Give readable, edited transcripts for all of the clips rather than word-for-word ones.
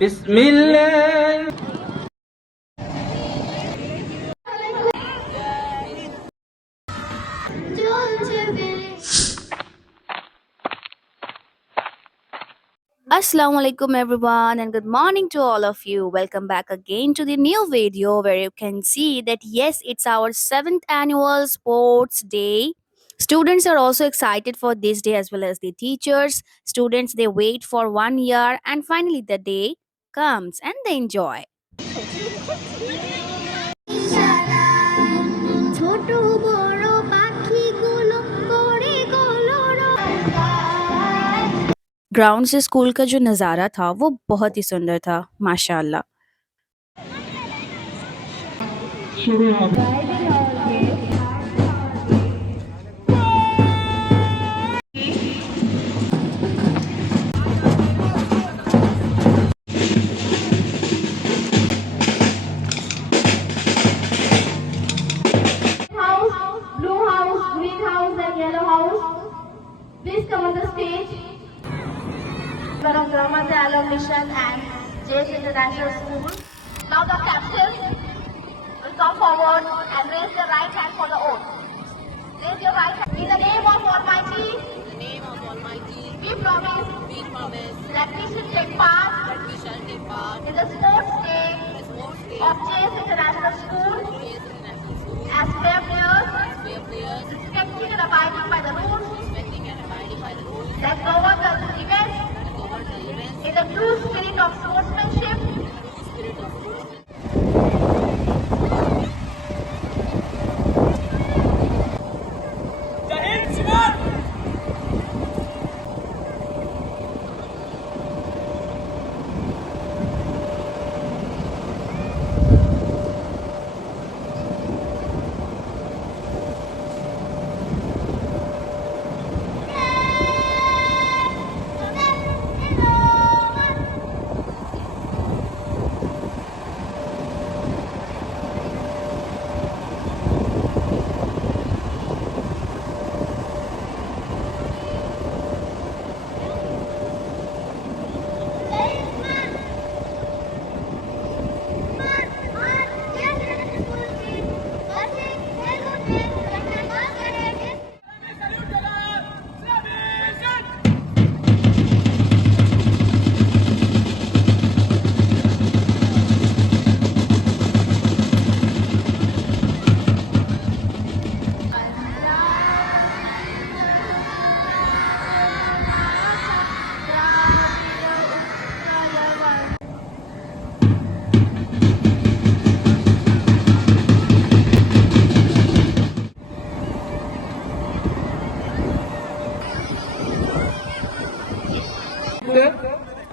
বিসমিল্লাহ। Assalamu alaikum everyone and good morning to all of you. Welcome back again to the new video where you can see that yes, it's our 7th annual sports day. Students are also excited for this day as well as the teachers. Students they wait for 1 year and finally the day comes and they enjoy. ছোট বড় পাখিগুলো করে ground से school का जो नज़ारा था वो बहुत ही सुंदर था माशाल्लाह। Blue house, green house and yellow house. Please come on the stage. From Ramate Alam Mission and JS International School. Now the captains will come forward and raise their right hand for the oath. Raise your right hand. In the name of Almighty. In the name of Almighty, We promise we promise that we should take part that we shall take part in the sports day in the sports day of JS International School JS International School as fair players, as fair players, respecting and abiding by the rules respecting and abiding by the rules that govern the event that govern the events in the true spirit of sportsmanship. in the true spirit of sportsmanship.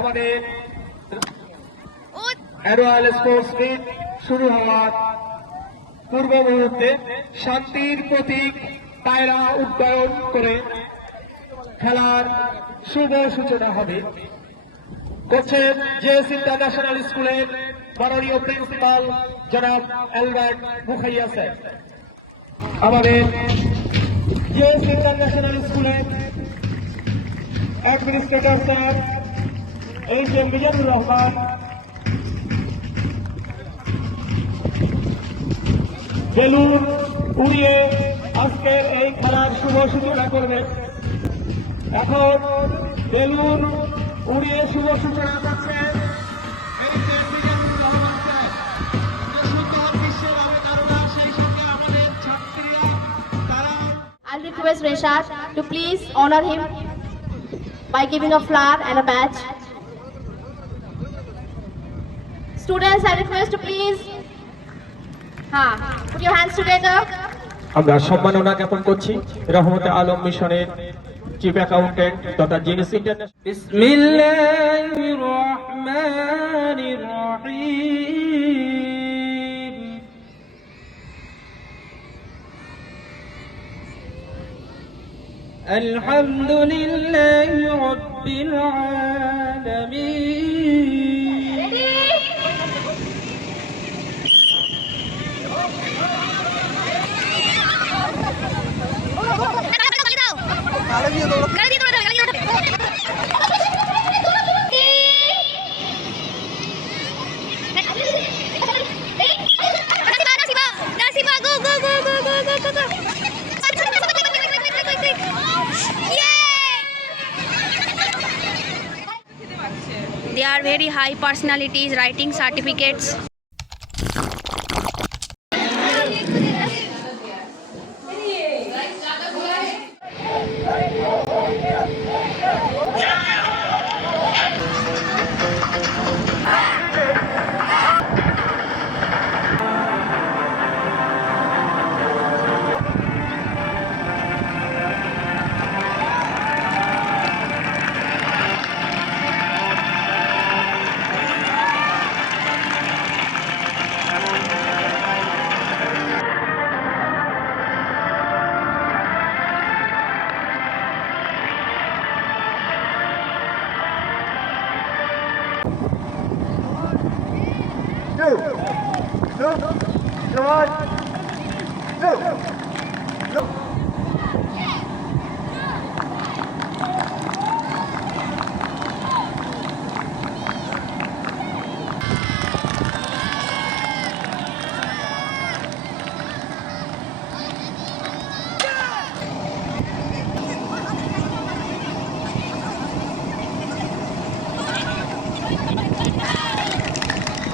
আমাদের annual sports meet শুরু হওয়ার পূর্ব মুহূর্তে শান্তির প্রতীক পায়রা উড্ডয়ন করে খেলার শুভ সূচনা হবে। করছেন জেএস ইন্টারন্যাশনাল স্কুলের মাননীয় প্রিন্সিপাল জনাব অ্যালবার্ট মুখাইয়া স্যার। আমাদের জেএস ইন্টারন্যাশনাল স্কুলের administrator sir HM. Mizanur Rahman, balloon উড়িয়ে আজকের এই খেলার শুভ সূচনা করবেন। এখন বেলুন উড়িয়ে শুভ সূচনা করছেন এইচ.এম. মিজানুর রহমান স্যার। যে সুন্দর বিশ্বের আবেদনরা সেই সঙ্গে আমাদের ছাত্রীরা তারা I'll request Reshad to please honor him by giving a flower and a badge. Students, I request to please put your hands together. আমরা সম্মাননা জ্ঞাপন করছি রহমতে আলম মিশনের চিফ অ্যাকাউন্টেন্ট তথা জিনিস ইন্টারন্যাশনাল। বিসমিল্লাহির রহমানির রহিম। আলহামদুলিল্লাহি রাব্বিল আলামিন। They are very high personalities writing certificates.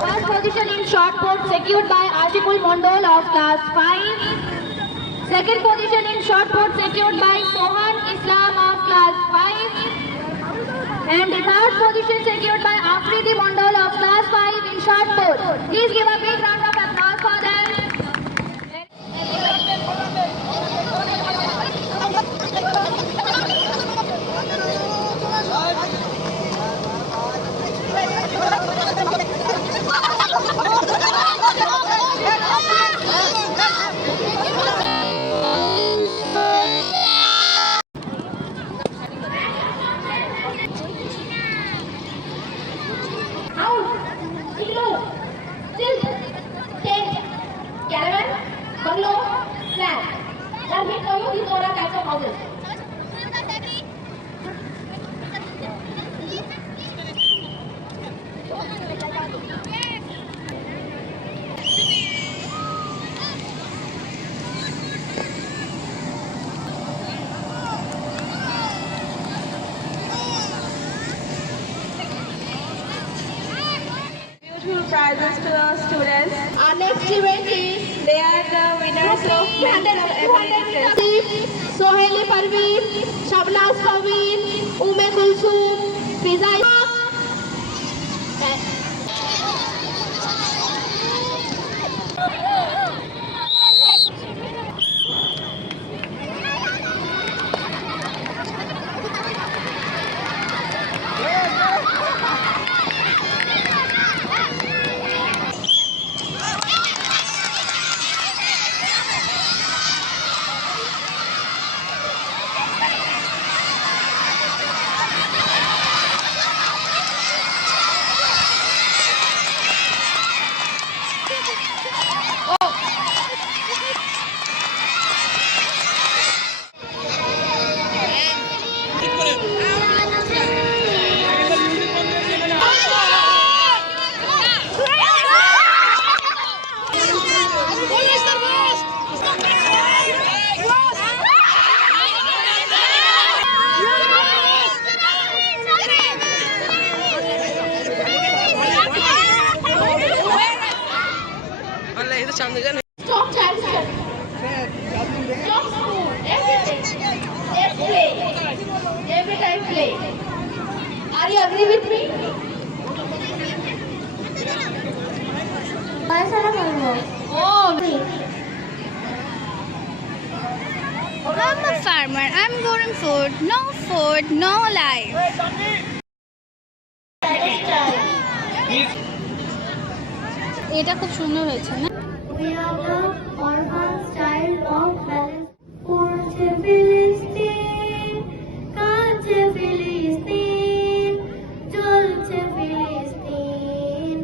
First position in short put secured by Ashikul Mondol of class 5. Second position in short put secured by Sohan Islam of class 5. And the third position secured by Afridi Mondol of class 5 in short put. Please give a big round of applause for them. Beautiful prizes to the students. Our next event is They are the winners of 200 Soheli Parveen, Shabnaz Parveen, Ume Kulsum, Fiza. Stop child study. Stop school. Everything. Let's play. Every time play. Are you agree with me? Oh, I'm a farmer. I'm growing food, no life. এটা খুব সুন্দর হয়েছে না? We are the orphans, child of balance. Urge Philistine, কাঁদছে ফিলিস্তিন, জ্বলছে ফিলিস্তিন,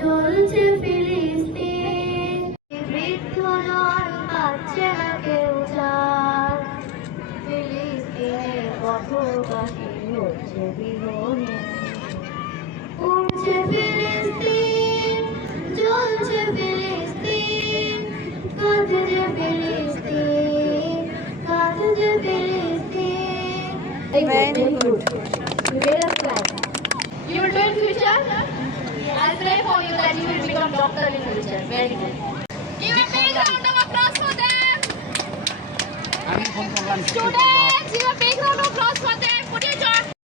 জ্বলছে ফিলিস্তিন। বৃদ্ধ নন, পাচ্ছে না কেউ ছাড়, ফিলিস্তিনের পথবাসী হচ্ছে বিহনে। উড়ছে ফিলিস্তিন, জ্বলছে ফিলিস্তিন, কাঁদছে ফিলিস্তিন, কাঁদছে ফিলিস্তিন। Very good. You made us clap. You will do it future. I'll pray for you that you will become doctor in future. Very good. Give a big round of applause for them. Students, give a big round of applause for them. Put your jaw.